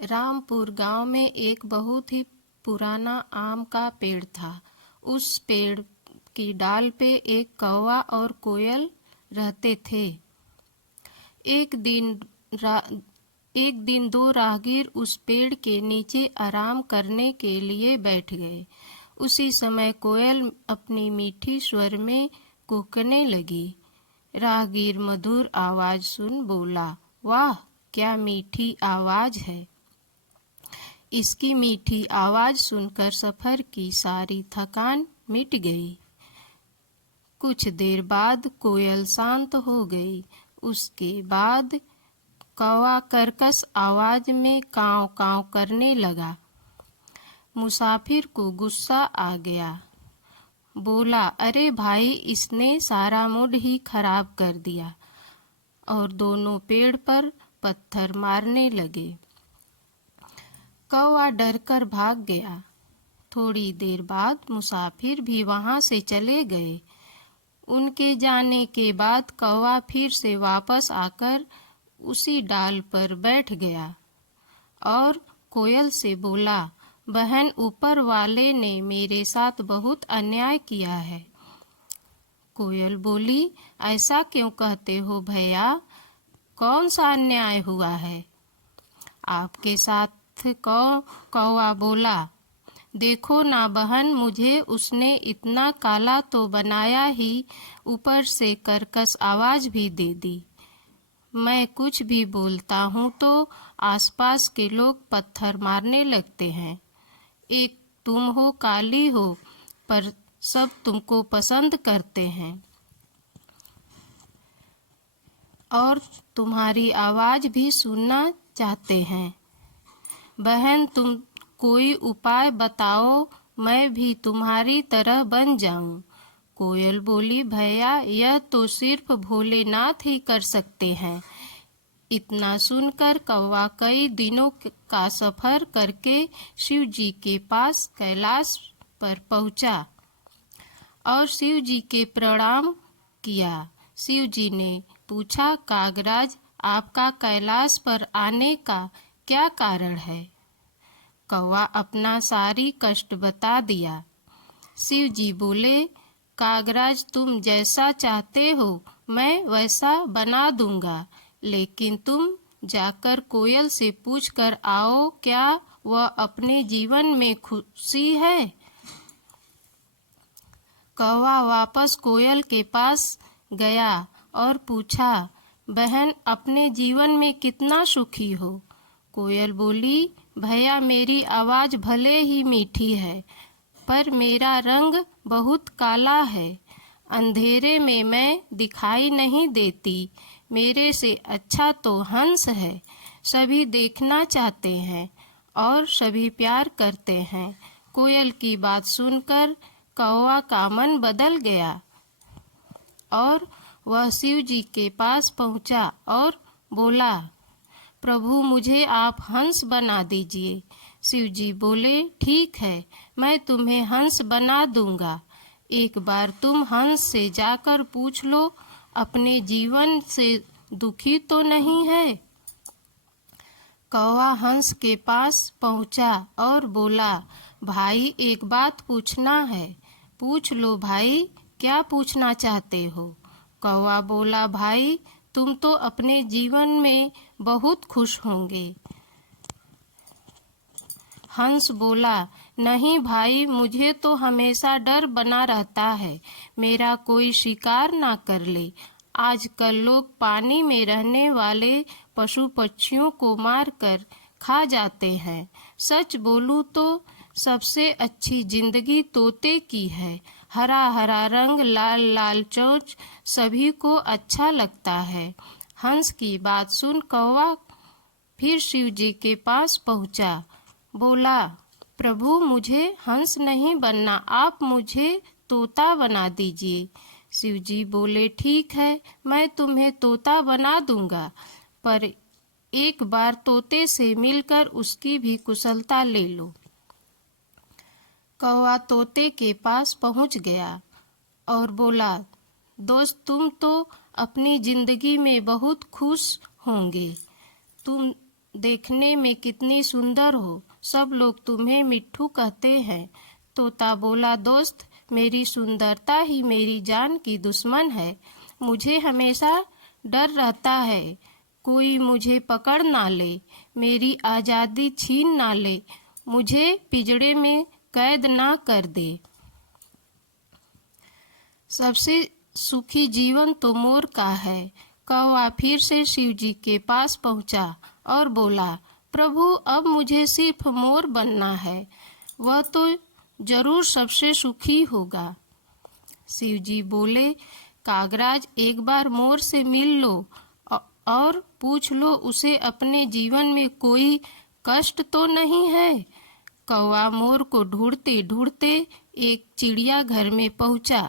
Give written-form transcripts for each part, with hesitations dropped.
रामपुर गांव में एक बहुत ही पुराना आम का पेड़ था। उस पेड़ की डाल पे एक कौवा और कोयल रहते थे। एक दिन रा, एक दिन दो राहगीर उस पेड़ के नीचे आराम करने के लिए बैठ गए। उसी समय कोयल अपनी मीठी स्वर में कूकने लगी। राहगीर मधुर आवाज सुन बोला, वाह क्या मीठी आवाज है। इसकी मीठी आवाज सुनकर सफर की सारी थकान मिट गई। कुछ देर बाद कोयल शांत हो गई। उसके बाद कौवा कर्कश आवाज में काव काव करने लगा। मुसाफिर को गुस्सा आ गया। बोला, अरे भाई, इसने सारा मूड ही खराब कर दिया। और दोनों पेड़ पर पत्थर मारने लगे। कौवा डरकर भाग गया। थोड़ी देर बाद मुसाफिर भी वहां से चले गए। उनके जाने के बाद कौवा फिर से वापस आकर उसी डाल पर बैठ गया और कोयल से बोला, बहन, ऊपर वाले ने मेरे साथ बहुत अन्याय किया है। कोयल बोली, ऐसा क्यों कहते हो भैया? कौन सा अन्याय हुआ है आपके साथ? कौवा बोला, देखो ना बहन, मुझे उसने इतना काला तो बनाया ही, ऊपर से कर्कश आवाज भी दे दी। मैं कुछ भी बोलता हूँ तो आसपास के लोग पत्थर मारने लगते हैं। एक तुम हो, काली हो, पर सब तुमको पसंद करते हैं और तुम्हारी आवाज भी सुनना चाहते हैं। बहन, तुम कोई उपाय बताओ, मैं भी तुम्हारी तरह बन जाऊं। कोयल बोली, भैया, यह तो सिर्फ भोलेनाथ ही कर सकते हैं। इतना सुनकर कौवा कई दिनों का सफर करके शिव जी के पास कैलाश पर पहुंचा और शिव जी के प्रणाम किया। शिव जी ने पूछा, कागराज, आपका कैलाश पर आने का क्या कारण है? कौवा अपना सारी कष्ट बता दिया। शिव जी बोले, कागराज, तुम जैसा चाहते हो मैं वैसा बना दूंगा, लेकिन तुम जाकर कोयल से पूछ कर आओ, क्या वह अपने जीवन में खुशी है? कौवा वापस कोयल के पास गया और पूछा, बहन, अपने जीवन में कितना सुखी हो? कोयल बोली, भैया, मेरी आवाज भले ही मीठी है, पर मेरा रंग बहुत काला है। अंधेरे में मैं दिखाई नहीं देती। मेरे से अच्छा तो हंस है। सभी देखना चाहते हैं और सभी प्यार करते हैं। कोयल की बात सुनकर कौवा का मन बदल गया और वह शिव जी के पास पहुंचा और बोला, प्रभु, मुझे आप हंस बना दीजिए। शिव जी बोले, ठीक है, मैं तुम्हें हंस बना दूंगा। एक बार तुम हंस से जाकर पूछ लो, अपने जीवन से दुखी तो नहीं है? कौवा हंस के पास पहुंचा और बोला, भाई, एक बात पूछना है। पूछ लो भाई, क्या पूछना चाहते हो? कौवा बोला, भाई, तुम तो अपने जीवन में बहुत खुश होंगे। हंस बोला, नहीं भाई, मुझे तो हमेशा डर बना रहता है, मेरा कोई शिकार ना कर ले। आजकल लोग पानी में रहने वाले पशु पक्षियों को मारकर खा जाते हैं। सच बोलूं तो सबसे अच्छी जिंदगी तोते की है। हरा हरा रंग, लाल लाल चोंच, सभी को अच्छा लगता है। हंस की बात सुन कौवा फिर शिव जी के पास पहुंचा। बोला, प्रभु, मुझे हंस नहीं बनना, आप मुझे तोता बना दीजिए। शिव जी बोले, ठीक है, मैं तुम्हें तोता बना दूंगा, पर एक बार तोते से मिलकर उसकी भी कुशलता ले लो। कौवा तोते के पास पहुंच गया और बोला, दोस्त, तुम तो अपनी जिंदगी में बहुत खुश होंगे। तुम देखने में कितनी सुंदर हो, सब लोग तुम्हें मिट्ठू कहते हैं। तोता बोला, दोस्त, मेरी सुंदरता ही मेरी जान की दुश्मन है। मुझे हमेशा डर रहता है कोई मुझे पकड़ ना ले, मेरी आज़ादी छीन ना ले, मुझे पिंजरे में कैद ना कर दे। सबसे सुखी जीवन तो मोर का है। कौवा फिर से शिव जी के पास पहुंचा और बोला, प्रभु, अब मुझे सिर्फ मोर बनना है, वह तो जरूर सबसे सुखी होगा। शिव जी बोले, कागराज, एक बार मोर से मिल लो और पूछ लो उसे अपने जीवन में कोई कष्ट तो नहीं है। कौवा मोर को ढूंढते ढूंढते एक चिड़ियाघर में पहुंचा।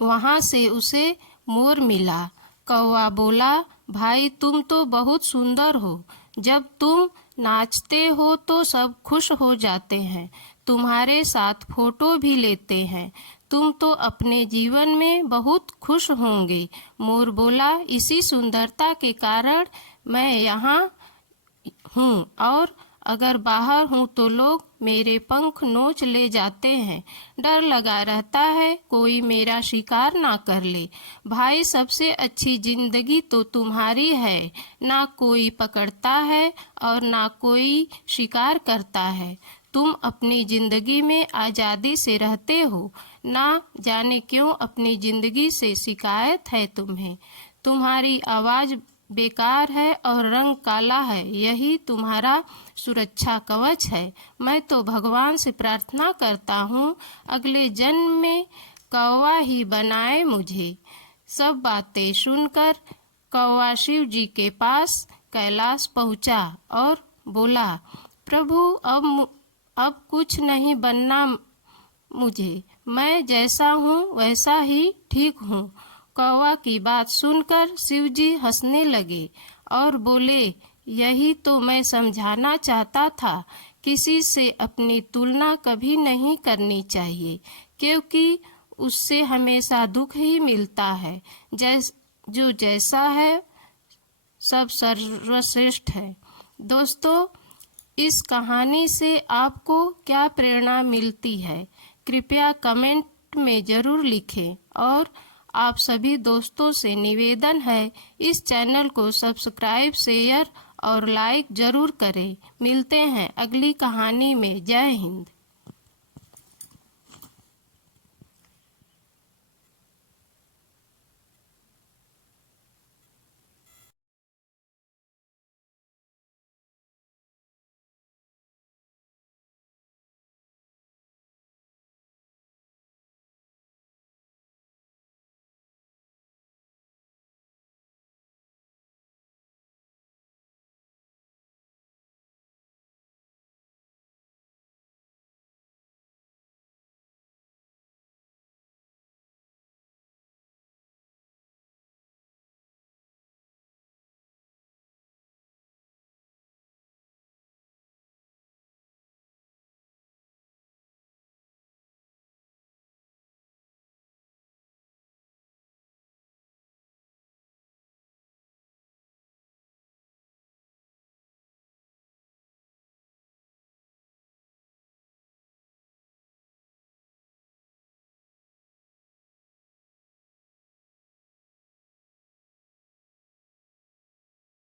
वहां से उसे मोर मिला। कौवा बोला, भाई, तुम तो बहुत सुंदर हो। जब तुम नाचते हो तो सब खुश हो जाते हैं, तुम्हारे साथ फोटो भी लेते हैं। तुम तो अपने जीवन में बहुत खुश होंगे। मोर बोला, इसी सुंदरता के कारण मैं यहाँ हूँ, और अगर बाहर हूँ तो लोग मेरे पंख नोच ले जाते हैं। डर लगा रहता है कोई मेरा शिकार ना कर ले। भाई, सबसे अच्छी जिंदगी तो तुम्हारी है, ना कोई पकड़ता है और ना कोई शिकार करता है। तुम अपनी जिंदगी में आज़ादी से रहते हो, ना जाने क्यों अपनी जिंदगी से शिकायत है तुम्हें। तुम्हारी आवाज़ बेकार है और रंग काला है, यही तुम्हारा सुरक्षा कवच है। मैं तो भगवान से प्रार्थना करता हूँ अगले जन्म में कौवा ही बनाए मुझे। सब बातें सुनकर कौवा शिव जी के पास कैलाश पहुँचा और बोला, प्रभु, अब कुछ नहीं बनना मुझे, मैं जैसा हूँ वैसा ही ठीक हूँ। कौवा की बात सुनकर शिव जी हंसने लगे और बोले, यही तो मैं समझाना चाहता था, किसी से अपनी तुलना कभी नहीं करनी चाहिए, क्योंकि उससे हमेशा दुख ही मिलता है। जो जैसा है सब सर्वश्रेष्ठ है। दोस्तों, इस कहानी से आपको क्या प्रेरणा मिलती है, कृपया कमेंट में जरूर लिखें। और आप सभी दोस्तों से निवेदन है, इस चैनल को सब्सक्राइब, शेयर और लाइक जरूर करें। मिलते हैं अगली कहानी में। जय हिंद।